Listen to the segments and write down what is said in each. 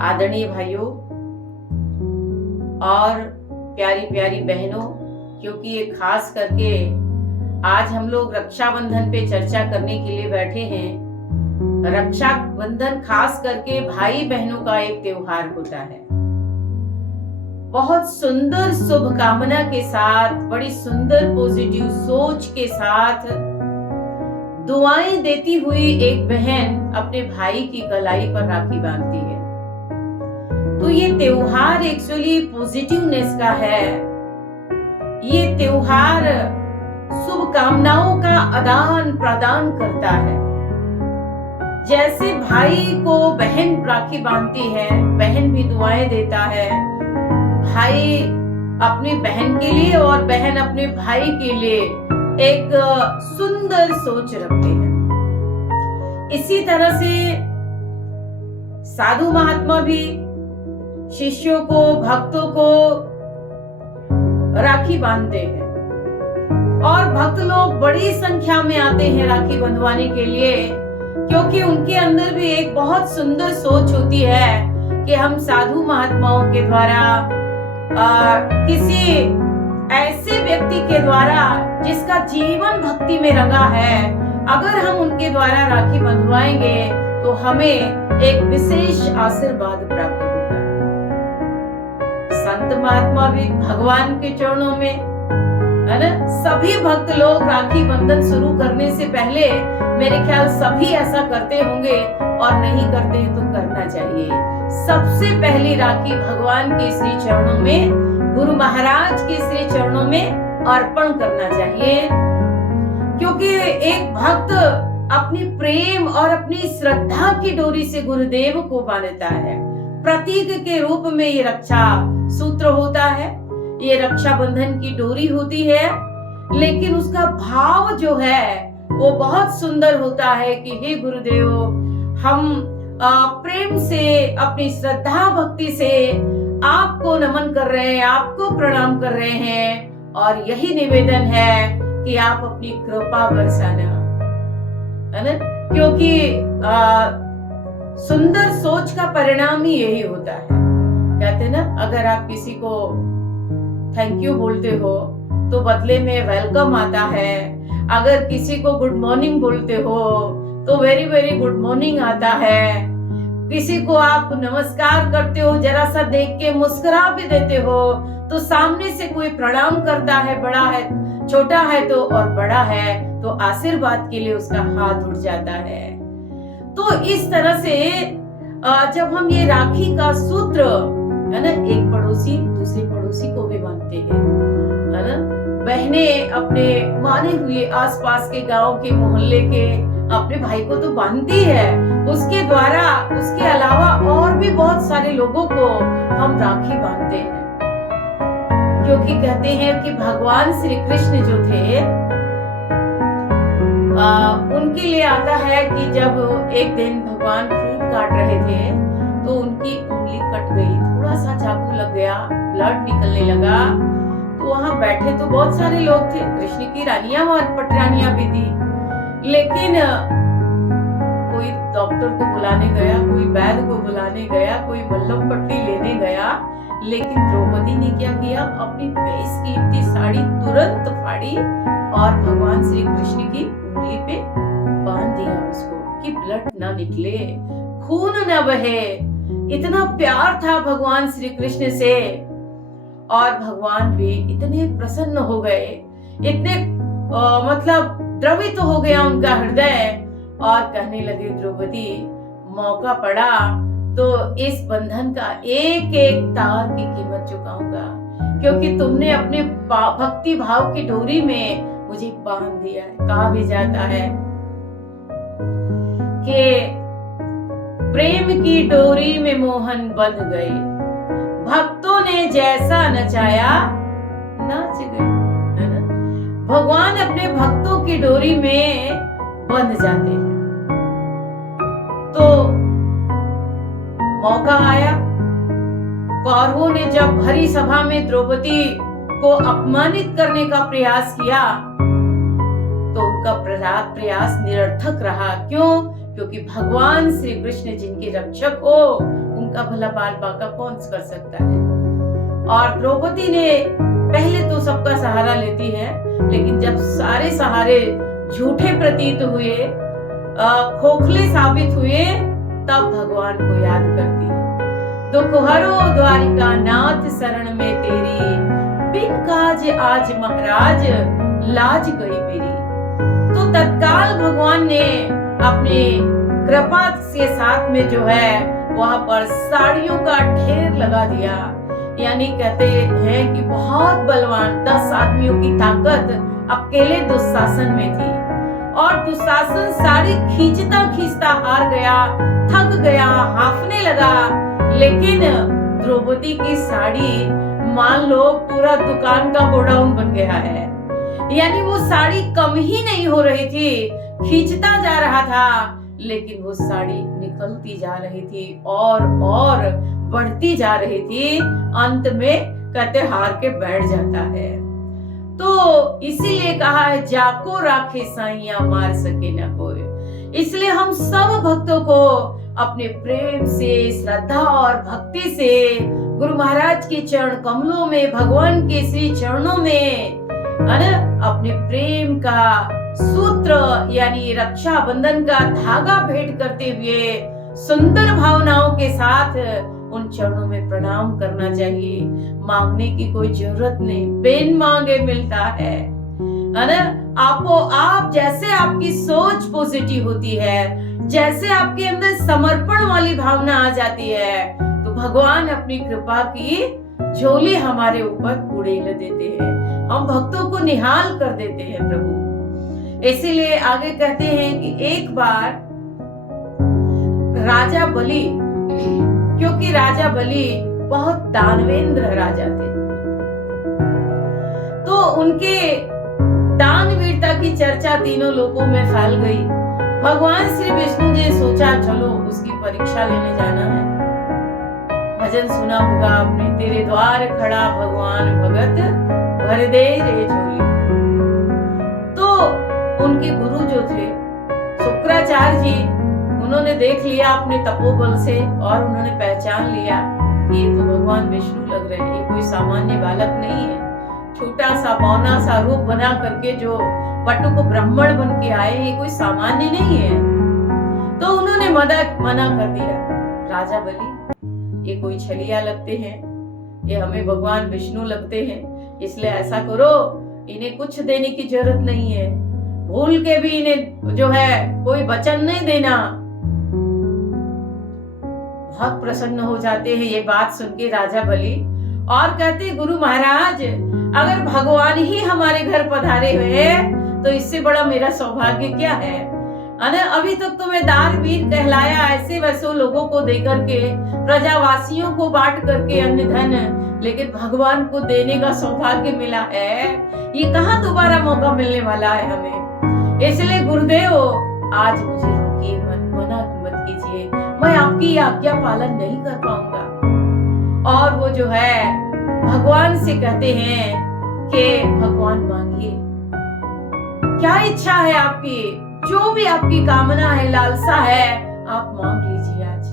आदरणीय भाइयों और प्यारी प्यारी बहनों, क्योंकि ये खास करके आज हम लोग रक्षाबंधन पे चर्चा करने के लिए बैठे हैं। रक्षाबंधन खास करके भाई बहनों का एक त्योहार होता है। बहुत सुंदर शुभकामना के साथ, बड़ी सुंदर पॉजिटिव सोच के साथ दुआएं देती हुई एक बहन अपने भाई की कलाई पर राखी बांधती है। तो ये त्योहार एक्चुअली पॉजिटिवनेस का है। ये त्योहार शुभकामनाओं का आदान प्रदान करता है। जैसे भाई को बहन राखी बांधती है, बहन भी दुआएं देता है। भाई अपनी बहन के लिए और बहन अपने भाई के लिए एक सुंदर सोच रखते हैं। इसी तरह से साधु महात्मा भी शिष्यों को, भक्तों को राखी बांधते हैं और भक्त लोग बड़ी संख्या में आते हैं राखी बंधवाने के लिए, क्योंकि उनके अंदर भी एक बहुत सुंदर सोच होती है कि हम साधु महात्माओं के द्वारा किसी ऐसे व्यक्ति के द्वारा जिसका जीवन भक्ति में रंगा है, अगर हम उनके द्वारा राखी बंधवाएंगे तो हमें एक विशेष आशीर्वाद प्राप्त होगा। संत महात्मा भी भगवान के चरणों में, है ना, सभी भक्त लोग राखी बंधन शुरू करने से पहले मेरे ख्याल सभी ऐसा करते होंगे, और नहीं करते हैं तो करना चाहिए। सबसे पहली राखी भगवान के श्री चरणों में, गुरु महाराज के श्री चरणों में अर्पण करना चाहिए, क्योंकि एक भक्त अपनी प्रेम और अपनी श्रद्धा की डोरी से गुरुदेव को बांधता है। प्रतीक के रूप में ये रक्षा सूत्र होता है, ये रक्षाबंधन की डोरी होती है, लेकिन उसका भाव जो है वो बहुत सुंदर होता है कि हे गुरुदेव, हम प्रेम से, अपनी श्रद्धा भक्ति से आपको नमन कर रहे हैं, आपको प्रणाम कर रहे हैं, और यही निवेदन है कि आप अपनी कृपा बरसाना, है ना, क्योंकि सुंदर सोच का परिणाम ही यही होता है। कहते हैं ना, अगर आप किसी को थैंक यू बोलते हो तो बदले में वेलकम आता है। अगर किसी को गुड मॉर्निंग बोलते हो तो वेरी वेरी गुड मॉर्निंग आता है। किसी को आप नमस्कार करते हो, जरा सा देख के मुस्कुरा भी देते हो, तो सामने से कोई प्रणाम करता है, बड़ा है, छोटा है तो, और बड़ा है तो आशीर्वाद के लिए उसका हाथ उठ जाता है। तो इस तरह से जब हम ये राखी का सूत्र, है ना, एक पड़ोसी दूसरे पड़ोसी को भी बांधते हैं, है ना, बहनें अपने माने हुए आसपास के गांव के, मोहल्ले के अपने भाई को तो बांधती है, उसके द्वारा, उसके अलावा और भी बहुत सारे लोगों को हम राखी बांधते हैं, क्योंकि कहते हैं कि भगवान श्री कृष्ण जो थे, उनके लिए आता है कि जब एक दिन भगवान फ्रूट काट रहे थे तो उनकी उंगली कट गई, थोड़ा सा चाकू लग गया, ब्लड निकलने लगा। तो वहां बैठे तो बहुत सारे लोग थे, कृष्ण की रानियां और पटरानियां भी थी, लेकिन कोई डॉक्टर को बुलाने गया, कोई वैद्य को बुलाने गया, कोई मल्लम पट्टी लेने गया, लेकिन द्रौपदी ने क्या किया, अपनी बेशकीमती साड़ी तुरंत फाड़ी और भगवान श्री कृष्ण की उंगली पे बांध दिया उसको, कि ब्लड ना निकले, खून न बहे। इतना प्यार था भगवान श्री कृष्ण से, और भगवान भी इतने प्रसन्न हो गए, इतने मतलब द्रवित हो गया उनका हृदय, और कहने लगे, द्रौपदी, मौका पड़ा तो इस बंधन का एक एक तार की कीमत चुकाऊंगा, क्योंकि तुमने अपने भक्ति भाव की डोरी में मुझे बांध दिया है। कहा भी जाता है कि प्रेम की डोरी में मोहन बंध गए, भक्तों ने जैसा नचाया नाच गए, है ना। भगवान अपने भक्तों की डोरी में बंध जाते हैं। तो मौका आया, कौरवों ने जब भरी सभा में द्रौपदी को अपमानित करने का प्रयास किया तो उनका प्रयास निरर्थक रहा। क्यों? क्योंकि भगवान श्री कृष्ण जिनके रक्षक हो, उनका भला बाल बांका कौन कर सकता है। और द्रौपदी ने पहले तो सबका सहारा लेती है, लेकिन जब सारे सहारे झूठे प्रतीत हुए, खोखले साबित हुए, तब भगवान को याद करती है। दुख हरो द्वारिका नाथ शरण में तेरी, बिन काज आज महाराज लाज गई मेरी। तो तत्काल भगवान ने अपने कृपा के साथ में जो है वहां पर साड़ियों का ढेर लगा दिया। यानी कहते हैं कि बहुत बलवान 10 आदमियों की ताकत अकेले दुशासन में थी, और दुशासन साड़ी खींचता खींचता हार गया, थक गया, हांफने लगा। लेकिन द्रौपदी की साड़ी मान लो पूरा दुकान का गोडाउन बन गया है। यानी वो साड़ी कम ही नहीं हो रही थी, खींचता जा रहा था, लेकिन वो साड़ी निकलती जा रही थी और बढ़ती जा रही थी। अंत में कहते हार के बैठ जाता है। तो इसीलिए कहा है जाको राखे साइया मार सके न कोई। इसलिए हम सब भक्तों को अपने प्रेम से, श्रद्धा और भक्ति से गुरु महाराज के चरण कमलों में, भगवान के श्री चरणों में अपने प्रेम का सूत्र यानी रक्षा बंधन का धागा भेंट करते हुए सुंदर भावनाओं के साथ उन चरणों में प्रणाम करना चाहिए। मांगने की कोई जरूरत नहीं, बिन मांगे मिलता है ना। आपो आप जैसे आपकी सोच पॉजिटिव होती है, जैसे आपके अंदर समर्पण वाली भावना आ जाती है, तो भगवान अपनी कृपा की झोली हमारे ऊपर उड़ेल देते हैं, हम भक्तों को निहाल कर देते हैं प्रभु। इसीलिए आगे कहते हैं कि एक बार राजा बलि, क्योंकि राजा बलि बहुत दानवेंद्र राजा थे, तो उनके दानवीरता की चर्चा तीनों लोगों में फैल गई। भगवान श्री विष्णु ने सोचा चलो उसकी परीक्षा लेने जाना है। भजन सुना होगा आपने, तेरे द्वार खड़ा भगवान भगत भर दे रे झोली। तो उनके गुरु जो थे शुक्राचार्य जी, उन्होंने देख लिया अपने तपोबल से और उन्होंने पहचान लिया कि ये तो भगवान विष्णु लग रहे हैं, ये कोई सामान्य बालक नहीं है। छोटा सा बौना सा रूप बना करके जो पटुक ब्राह्मण बन के आए, ये कोई सामान्य नहीं है। तो उन्होंने मना कर दिया, राजा बलि ये कोई छलिया लगते हैं, ये हमें भगवान विष्णु लगते हैं, इसलिए ऐसा करो इन्हें कुछ देने की जरूरत नहीं है, भूल के भी इन्हें जो है कोई वचन नहीं देना। बहुत प्रसन्न हो जाते हैं ये बात सुन के राजा बलि, और कहते गुरु महाराज अगर भगवान ही हमारे घर पधारे हुए तो इससे बड़ा मेरा सौभाग्य क्या है। अभी तक तो मैं दानवीर कहलाया ऐसे वैसे लोगों को देकर के, प्रजावासियों को बांट करके अन्न धन, लेकिन भगवान को देने का सौभाग्य मिला है, ये कहाँ दोबारा मौका मिलने वाला है हमें। इसलिए गुरुदेव आज मुझे रोकिए मत, मना मत कीजिए, मैं आपकी आज्ञा पालन नहीं कर पाऊंगा। और वो जो है भगवान से कहते हैं कि भगवान मांगिए, क्या इच्छा है आपकी, जो भी आपकी कामना है, लालसा है, आप मांग लीजिए आज।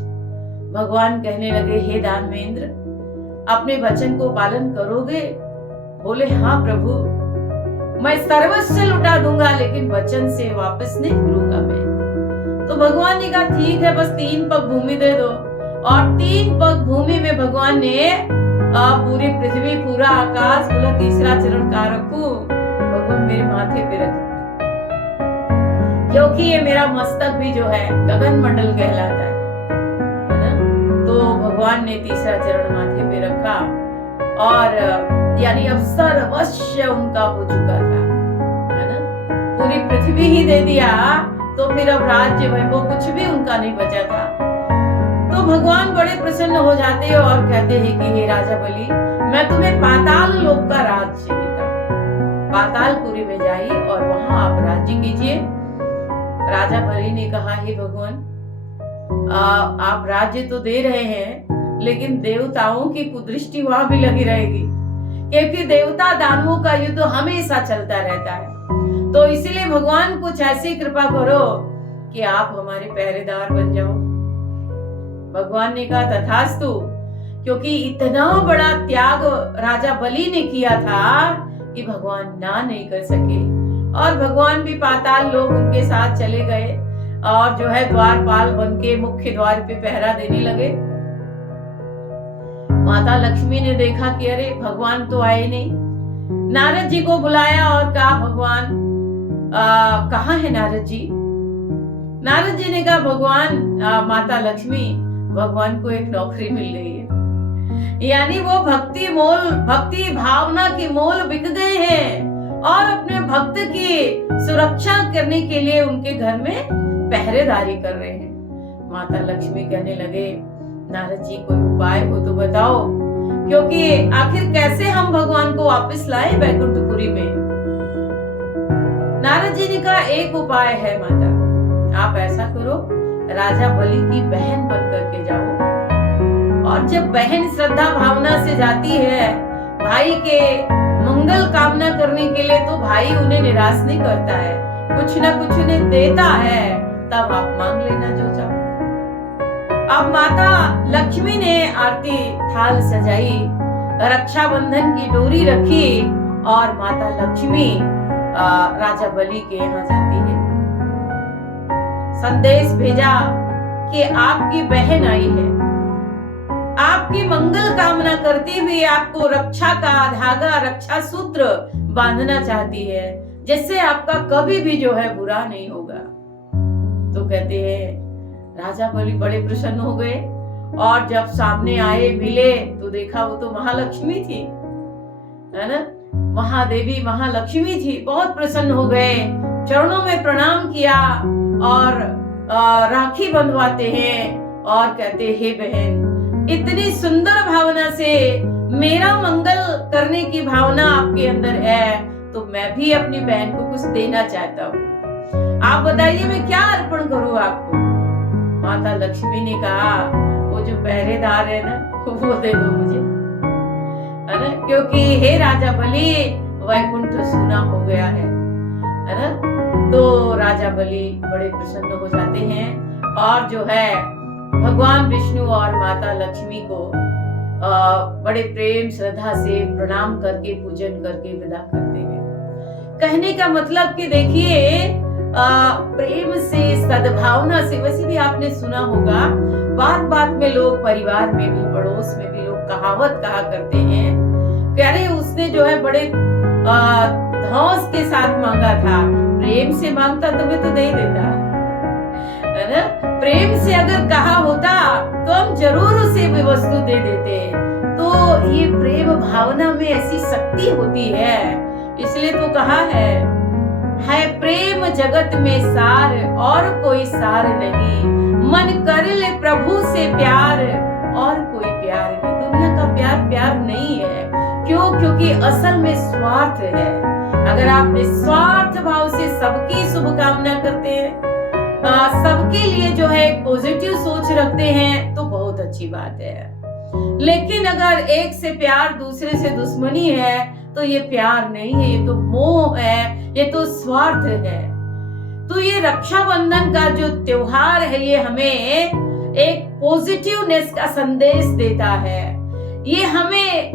भगवान कहने लगे हे दानवेंद्र अपने वचन को पालन करोगे? बोले हाँ प्रभु, मैं सर्वस्व लुटा दूंगा लेकिन वचन से वापस नहीं मुड़ूंगा मैं। तो भगवान ने कहा ठीक है, बस 3 पग भूमि दे दो। और 3 पग भूमि में भगवान ने पूरी पृथ्वी, पूरा आकाश, बोला तीसरा चरण का रखूं, भगवान मेरे माथे पे रख, क्योंकि ये मेरा मस्तक भी जो है गगन मंडल कहलाता है ना। तो भगवान ने तीसरा चरण माथे पे रखा और यानी अब सर्वस्व उनका हो चुका था, है ना। पूरी पृथ्वी ही दे दिया तो फिर अब राज्य वैभव कुछ भी उनका नहीं बचा था। तो भगवान बड़े प्रसन्न हो जाते हैं और कहते हैं कि हे राजा बलि, मैं तुम्हें पाताल लोक का राज्य देता हूं, पातालपुरी में जाइए और वहां आप राज्य कीजिए। राजा बलि ने कहा हे भगवान, आप राज्य तो दे रहे हैं लेकिन देवताओं की कुदृष्टि वहां भी लगी रहेगी, क्योंकि देवता दानवों का युद्ध हमेशा चलता रहता है। तो इसीलिए भगवान कुछ ऐसी कृपा करो कि आप हमारे पहरेदार बन जाओ। भगवान ने कहा तथास्तु, क्योंकि इतना बड़ा त्याग राजा बलि ने किया था कि भगवान ना नहीं कर सके। और भगवान भी पाताल लोक उनके साथ चले गए और जो है द्वारपाल बन के मुख्य द्वार पे पहरा देने लगे। माता लक्ष्मी ने देखा कि अरे भगवान तो आए नहीं। नारद जी को बुलाया और कहा भगवान कहाँ है नारद जी? नारद जी ने कहा भगवान माता लक्ष्मी, भगवान को एक नौकरी मिल गई है। यानी वो भक्ति भावना के मोल बिक गए हैं और अपने भक्त की सुरक्षा करने के लिए उनके घर में पहरेदारी कर रहे हैं। माता लक्ष्मी कहने लगे नारद जी कोई उपाय हो तो बताओ, क्योंकि आखिर कैसे हम भगवान को वापस लाए बैकुंठपुरी में। नारद जी ने कहा एक उपाय है माता, आप ऐसा करो, राजा बलि की बहन बन करके जाओ, और जब बहन श्रद्धा भावना से जाती है भाई के मंगल कामना करने के लिए, तो भाई उन्हें निराश नहीं करता है, कुछ ना कुछ उन्हें देता है, तब आप मांग लेना जो चाहो। अब माता लक्ष्मी ने आरती थाल सजाई, रक्षाबंधन की डोरी रखी और माता लक्ष्मी राजा बलि के यहाँ जाती है। संदेश भेजा कि आपकी बहन आई है, आपकी मंगल कामना करती हुई आपको रक्षा का धागा, रक्षा सूत्र बांधना चाहती है, जिससे आपका कभी भी जो है बुरा नहीं होगा। तो कहते हैं राजा बलि बड़े प्रसन्न हो गए और जब सामने आए मिले तो देखा वो तो महालक्ष्मी थी, है ना, महादेवी महालक्ष्मी थी। बहुत प्रसन्न हो गए, चरणों में प्रणाम किया और राखी बंधवाते हैं और कहते हे बहन, इतनी सुंदर भावना से मेरा मंगल करने की भावना आपके अंदर है, तो मैं भी अपनी बहन को कुछ देना चाहता हूँ। आप बताइए मैं क्या अर्पण करूँ आपको? माता लक्ष्मी ने कहा वो जो पहरेदार है ना वो दे दो मुझे, है ना, क्योंकि हे राजा बलि वैकुंठ सूना हो गया है ना। तो राजा बलि बड़े प्रसन्न हो जाते हैं और जो है भगवान विष्णु और माता लक्ष्मी को बड़े प्रेम श्रद्धा से प्रणाम करके पूजन करके विदा करते हैं। कहने का मतलब कि देखिए प्रेम से सद्भावना से, वैसे भी आपने सुना होगा बात बात में लोग परिवार में भी पड़ोस में भी लोग कहावत कहा करते हैं कि अरे उसने जो है बड़े धौंस के साथ मांगा था, प्रेम से मांगता तुम्हें तो दे देता, है ना। प्रेम से अगर कहा होता तो हम जरूर उसे भी वस्तु दे देते। तो ये प्रेम भावना में ऐसी शक्ति होती है, इसलिए तो कहा है प्रेम जगत में सार और कोई सार नहीं, मन कर ले प्रभु से प्यार और कोई प्यार नहीं। दुनिया का प्यार प्यार नहीं है, क्यों? क्योंकि असल में स्वार्थ है। अगर आप निस्वार्थ भाव से सबकी शुभकामना करते हैं, सबके लिए जो है पॉजिटिव सोच रखते हैं, तो बहुत अच्छी बात है। लेकिन अगर एक से प्यार दूसरे से दुश्मनी है तो ये प्यार नहीं है, ये तो मोह है, ये तो स्वार्थ है। तो ये रक्षाबंधन का जो त्योहार है ये हमें एक पॉजिटिवनेस का संदेश देता है। ये हमें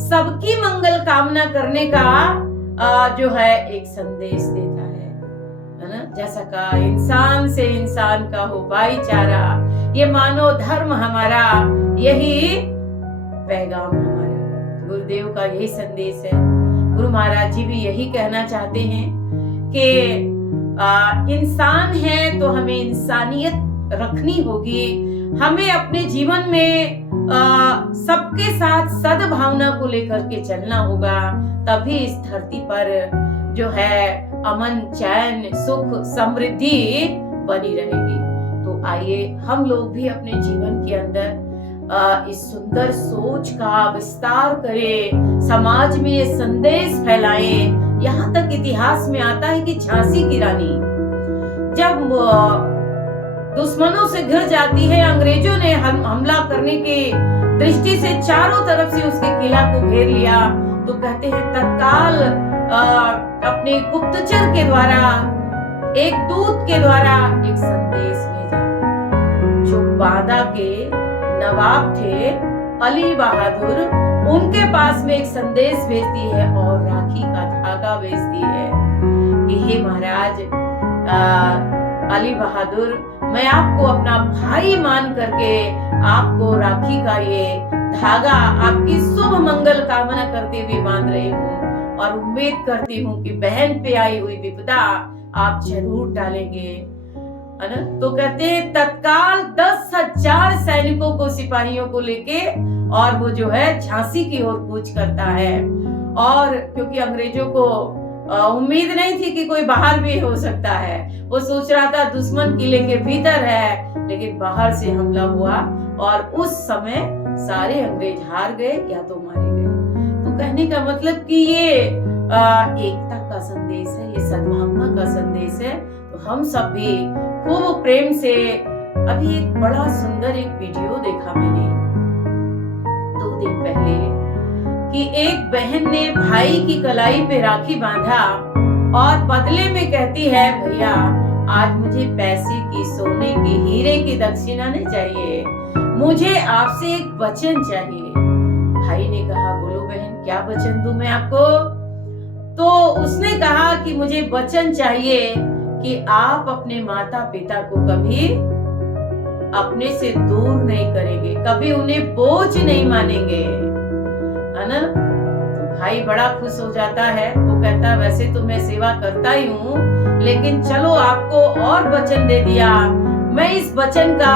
सबकी मंगल कामना करने का जो है एक संदेश देता है ना। जैसा का इंसान से इंसान का हो भाईचारा, ये मानव धर्म हमारा, यही पैगाम हमारा गुरुदेव का यही संदेश है। गुरु महाराज जी भी यही कहना चाहते हैं कि इंसान है तो हमें इंसानियत रखनी होगी, हमें अपने जीवन में सबके साथ सद्भावना को लेकर के चलना होगा, तभी इस धरती पर जो है अमन चैन सुख समृद्धि बनी रहेगी। तो आइए हम लोग भी अपने जीवन के अंदर इस सुंदर सोच का विस्तार करें, समाज में ये संदेश फैलाएं। यहाँ तक इतिहास में आता है कि झांसी की रानी जब दुश्मनों से घिर जाती है, अंग्रेजों ने हमला करने की दृष्टि से चारों तरफ से उसके किला को घेर लिया, तो कहते हैं तत्काल अपने गुप्तचर के द्वारा, एक दूत के द्वारा एक संदेश भेजा, जो बांदा के नवाब थे अली बहादुर, उनके पास में एक संदेश भेजती है और राखी का धागा भेजती है कि हे महाराज अली बहादुर, मैं आपको अपना भाई मान करके आपको राखी का ये धागा आपकी शुभ मंगल कामना करते हुए बांध रही हूँ और उम्मीद करती हूँ कि बहन पे आई हुई विपदा आप जरूर टालेंगे, है ना। तो कहते हैं तत्काल 10,000 सैनिकों को, सिपाहियों को लेके और वो जो है झांसी की ओर कूच करता है। और क्योंकि अंग्रेजों को उम्मीद नहीं थी कि कोई बाहर भी हो सकता है, वो सोच रहा था दुश्मन किले के भीतर है, लेकिन बाहर से हमला हुआ और उस समय सारे अंग्रेज हार गए या तो मारे गए। तो कहने का मतलब कि ये एकता का संदेश है, ये सद्भावना का संदेश है। तो हम सब भी खूब प्रेम से, अभी एक बड़ा सुंदर एक वीडियो देखा मैंने 2 दिन पहले कि एक बहन ने भाई की कलाई पे राखी बांधा और बदले में कहती है भैया आज मुझे पैसे की, सोने की, हीरे की दक्षिणा नहीं चाहिए, मुझे आपसे एक वचन चाहिए। भाई ने कहा बोलो बहन क्या वचन दूं मैं आपको। तो उसने कहा कि मुझे वचन चाहिए कि आप अपने माता पिता को कभी अपने से दूर नहीं करेंगे, कभी उन्हें बोझ नहीं मानेंगे, है ना। तो भाई बड़ा खुश हो जाता है, वो कहता है वैसे तो मैं सेवा करता ही हूँ, लेकिन चलो आपको और वचन दे दिया, मैं इस वचन का